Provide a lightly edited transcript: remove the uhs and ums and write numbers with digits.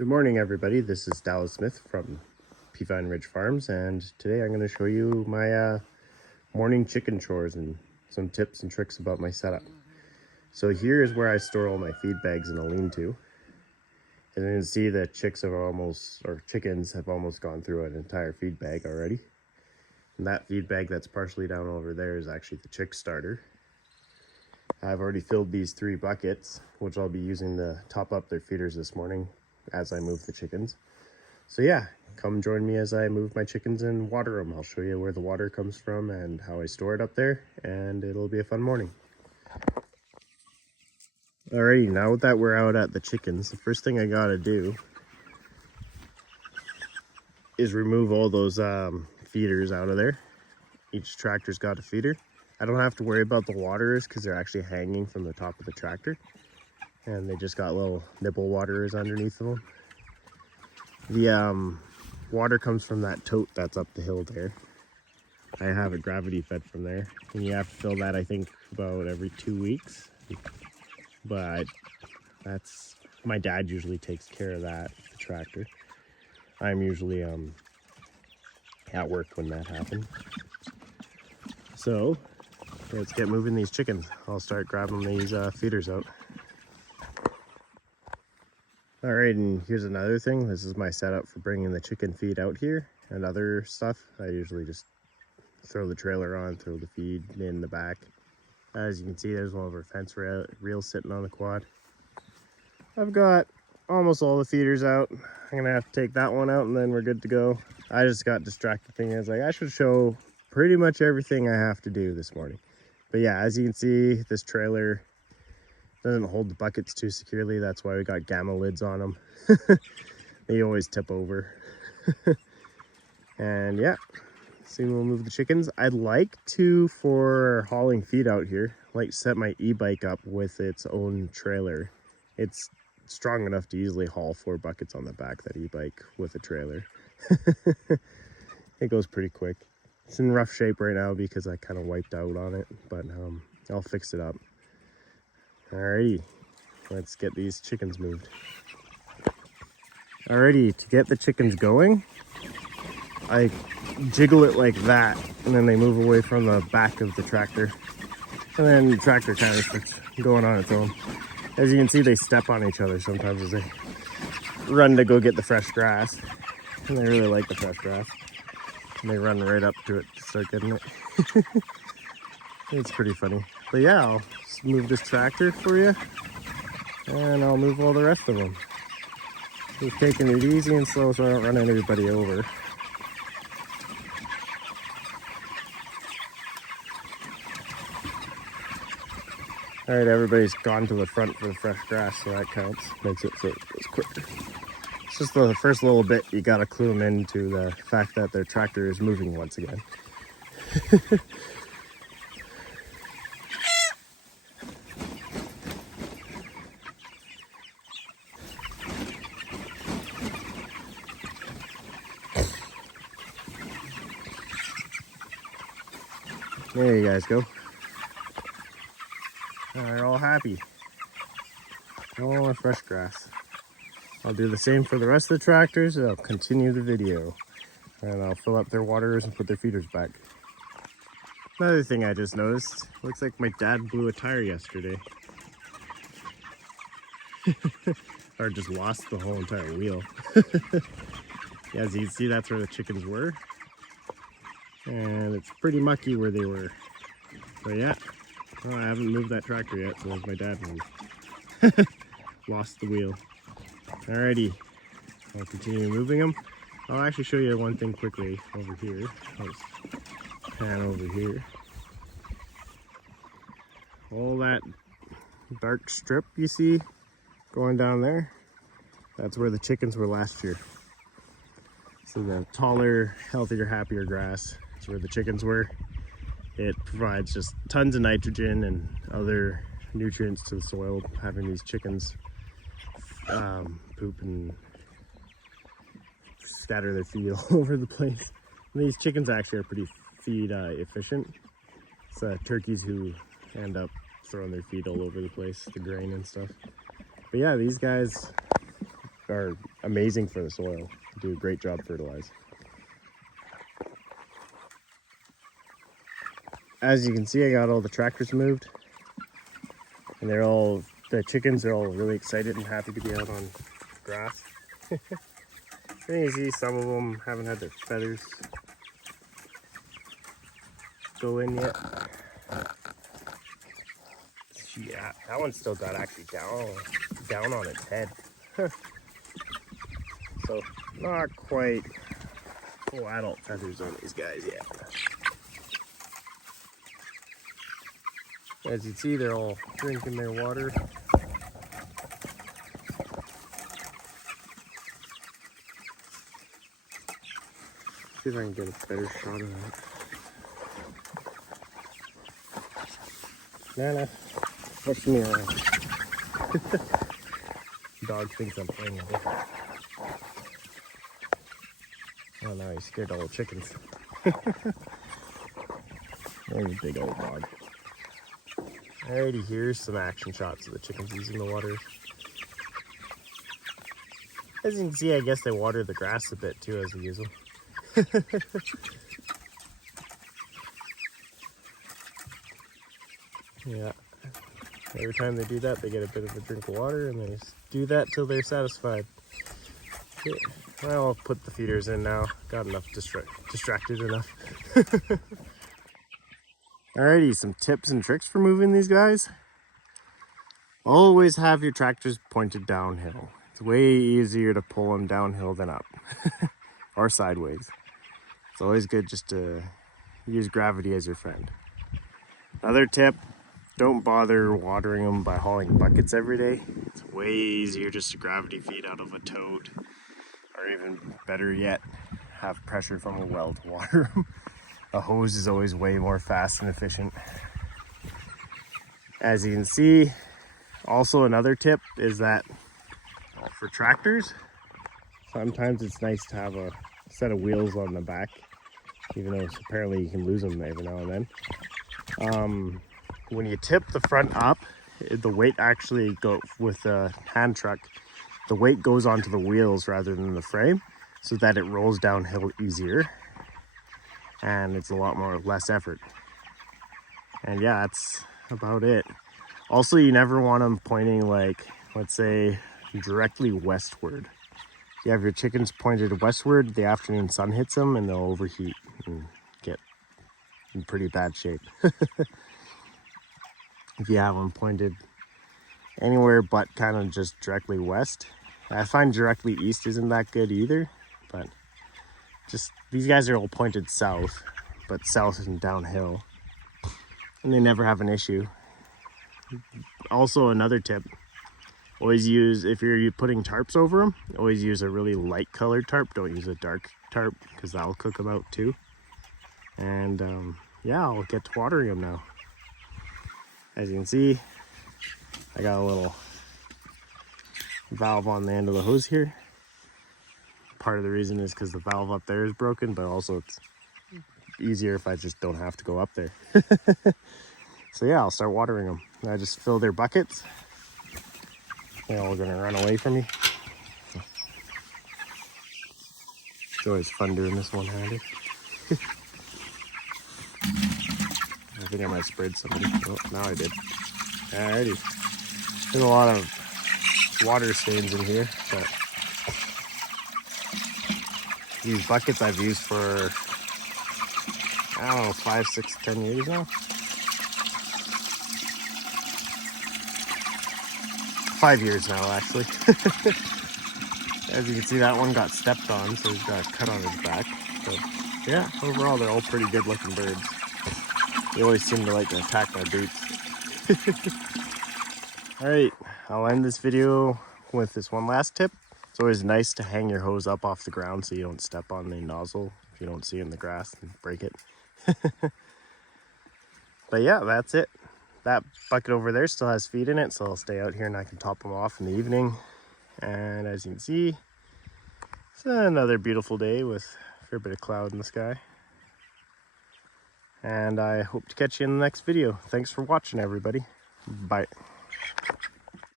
Good morning, everybody. This is Dallas Smith from Peavine Ridge Farms, and today I'm going to show you my morning chicken chores and some tips and tricks about my setup. So here is where I store all my feed bags in a lean-to. And you can see the chickens have almost gone through an entire feed bag already. And that feed bag that's partially down over there is actually the chick starter. I've already filled these 3 buckets, which I'll be using to top up their feeders this morning as I move the chickens. So yeah, come join me as I move my chickens and water them. I'll show you where the water comes from and how I store it up there, and it'll be a fun morning. Alrighty, now that we're out at the chickens, the first thing I gotta do is remove all those feeders out of there. Each tractor's got a feeder. I don't have to worry about the waterers because they're actually hanging from the top of the tractor. And they just got little nipple waterers underneath them. The water comes from that tote that's up the hill there. I have it gravity fed from there. And you have to fill that, I think, about every 2 weeks. But my dad usually takes care of that, the tractor. I'm usually at work when that happens. So let's get moving these chickens. I'll start grabbing these feeders out. All right, and here's another thing. This is my setup for bringing the chicken feed out here and other stuff. I usually just throw the trailer on, throw the feed in the back. As you can see, there's one of our fence reels sitting on the quad. I've got almost all the feeders out. I'm gonna have to take that one out and then we're good to go. I just got distracted thinking I should show pretty much everything I have to do this morning. But yeah, as you can see, this trailer doesn't hold the buckets too securely. That's why we got gamma lids on them. They always tip over. And yeah, soon we'll move the chickens. I'd like to, for hauling feed out here, set my e-bike up with its own trailer. It's strong enough to easily haul 4 buckets on the back, that e-bike with a trailer. It goes pretty quick. It's in rough shape right now because I kind of wiped out on it, but I'll fix it up. Alrighty, let's get these chickens moved. Alrighty, to get the chickens going, I jiggle it like that, and then they move away from the back of the tractor. And then the tractor kind of starts going on its own. As you can see, they step on each other sometimes as they run to go get the fresh grass. And they really like the fresh grass. And they run right up to it to start getting it. It's pretty funny. But yeah, I'll move this tractor for you, and I'll move all the rest of them. Just taking it easy and slow so I don't run anybody over. All right, everybody's gone to the front for the fresh grass, so that counts. Makes it so it goes quicker. It's just the first little bit, you gotta clue them into the fact that their tractor is moving once again. There you guys go. They're all happy. Oh, fresh grass. I'll do the same for the rest of the tractors. I'll continue the video. And I'll fill up their waters and put their feeders back. Another thing I just noticed. Looks like my dad blew a tire yesterday. Or just lost the whole entire wheel. Yeah, as you can see, that's where the chickens were. And it's pretty mucky where they were. But yeah, oh, I haven't moved that tractor yet, so there's my dad moved. Lost the wheel. Alrighty, I'll continue moving them. I'll actually show you one thing quickly over here. I'll just pan over here. All that dark strip you see going down there, that's where the chickens were last year. So the taller, healthier, happier grass is where the chickens were. It provides just tons of nitrogen and other nutrients to the soil, having these chickens poop and scatter their feed all over the place. And these chickens actually are pretty feed efficient. It's turkeys who end up throwing their feed all over the place, the grain and stuff. But yeah, these guys are amazing for the soil. They do a great job fertilizing. As you can see, I got all the tractors moved, and the chickens are all really excited and happy to be out on grass. And you see some of them haven't had their feathers go in yet. Yeah, that one's still got actually down on its head. So not quite full adult feathers on these guys yet. As you can see, they're all drinking their water. See if I can get a better shot of that. Nana, push me around. Dog thinks I'm playing with it. Oh no, he scared all the chickens. There's a big old dog. Alrighty, here's some action shots of the chickens using the water. As you can see, I guess they water the grass a bit too as they use them. Yeah, every time they do that, they get a bit of a drink of water, and they do that till they're satisfied. Okay. Well, I'll put the feeders in now. Got enough distracted enough. Alrighty, some tips and tricks for moving these guys. Always have your tractors pointed downhill. It's way easier to pull them downhill than up or sideways. It's always good just to use gravity as your friend. Another tip, don't bother watering them by hauling buckets every day. It's way easier just to gravity feed out of a tote, or even better yet, have pressure from a well to water them. A hose is always way more fast and efficient. As you can see, also another tip is that for tractors, sometimes it's nice to have a set of wheels on the back, even though apparently you can lose them every now and then. When you tip the front up, the weight actually goes with a hand truck. The weight goes onto the wheels rather than the frame, so that it rolls downhill easier, and it's a lot less effort. And yeah, that's about it. Also, you never want them pointing, like, let's say, directly westward. If you have your chickens pointed westward, the afternoon sun hits them and they'll overheat and get in pretty bad shape. If you have them pointed anywhere but kind of just directly west. I find directly east isn't that good either, but just these guys are all pointed south, but south and downhill, and they never have an issue. Also, another tip, always use, if you're putting tarps over them, always use a really light colored tarp. Don't use a dark tarp because that'll cook them out too. And yeah, I'll get to watering them now. As you can see, I got a little valve on the end of the hose here. Part of the reason is because the valve up there is broken, but also it's easier if I just don't have to go up there. So yeah, I'll start watering them. I just fill their buckets. They're all gonna run away from me. It's always fun doing this one-handed. I think I might have sprayed somebody. Oh, now I did. Alrighty. There's a lot of water stains in here, but these buckets I've used for, I don't know, 5, 6, 10 years now. 5 years now, actually. As you can see, that one got stepped on, so he's got a cut on his back. But yeah, overall, they're all pretty good looking birds. They always seem to like to attack my boots. Alright, I'll end this video with this one last tip. It's always nice to hang your hose up off the ground so you don't step on the nozzle if you don't see it in the grass and break it. But yeah, that's it. That bucket over there still has feed in it, so I'll stay out here and I can top them off in the evening. And as you can see, it's another beautiful day with a fair bit of cloud in the sky. And I hope to catch you in the next video. Thanks for watching, everybody. Bye.